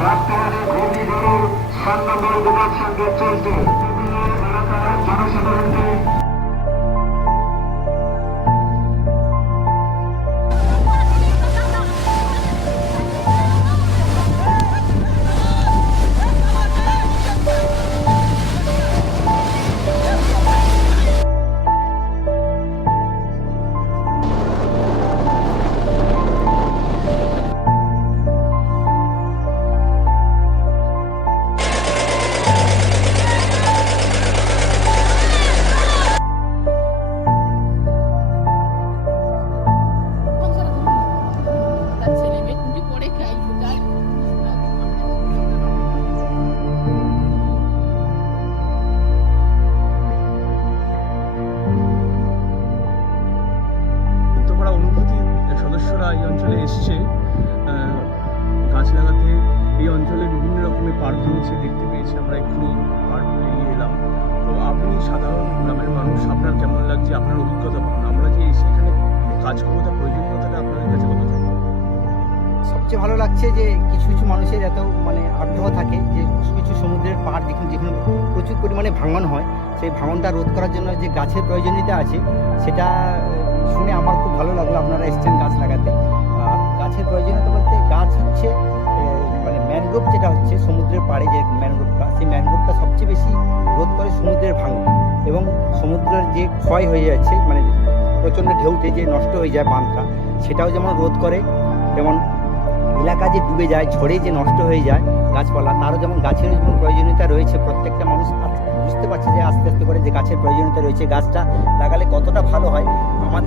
বর্তমানে ঘূর্ণিঝড়ের 6 নম্বর বিভাগ সংকেত চলছে। বিভিন্ন এলাকার জনসাধারণকে সদস্যরা এই অঞ্চলে এসছে গাছ লাগাতে। এই অঞ্চলে বিভিন্ন রকমের পার্ক ভাঙছে দেখতে পেয়েছি আমরা, এক্ষুনি পার্ক পেরিয়ে এলাম। তো আপনি সাধারণ গ্রামের মানুষ, আপনার কেমন লাগছে, আপনার অভিজ্ঞতা বলুন। আমরা যে সেখানে কাজ করবো তার প্রয়োজনীয়তাটা আপনাদের কাছে কত? সবচেয়ে ভালো লাগছে যে কিছু কিছু মানুষের এত আগ্রহ থাকে যে কিছু কিছু সমুদ্রের পাড় যেখানে প্রচুর পরিমাণে ভাঙন হয়, সেই ভাঙনটা রোধ করার জন্য যে গাছের প্রয়োজনীয়তা আছে সেটা শুনে আমার খুব ভালো লাগলো। আপনারা এসছেন গাছ লাগাতে। গাছের প্রয়োজনীয়তা বলতে গাছ হচ্ছে ম্যানগ্রোভ, যেটা হচ্ছে সমুদ্রের পাড়ে যে ম্যানগ্রোভটা, সেই ম্যানগ্রোভটা সবচেয়ে বেশি রোধ করে সমুদ্রের ভাঙন এবং সমুদ্রের যে ক্ষয় হয়ে যাচ্ছে, প্রচণ্ড ঢেউতে যে নষ্ট হয়ে যায় বাঁধটা, সেটাও যেমন রোধ করে, যেমন এলাকা যে ডুবে যায়, ঝড়ে যে নষ্ট হয়ে যায় গাছপালা, তারও যেমন গাছেরও যেমন প্রয়োজনীয়তা রয়েছে। প্রত্যেকটা মানুষ বুঝতে পারছে যে আস্তে আস্তে করে যে গাছের প্রয়োজনীয়তা রয়েছে, গাছটা লাগালে কতটা ভালো হয়। আমার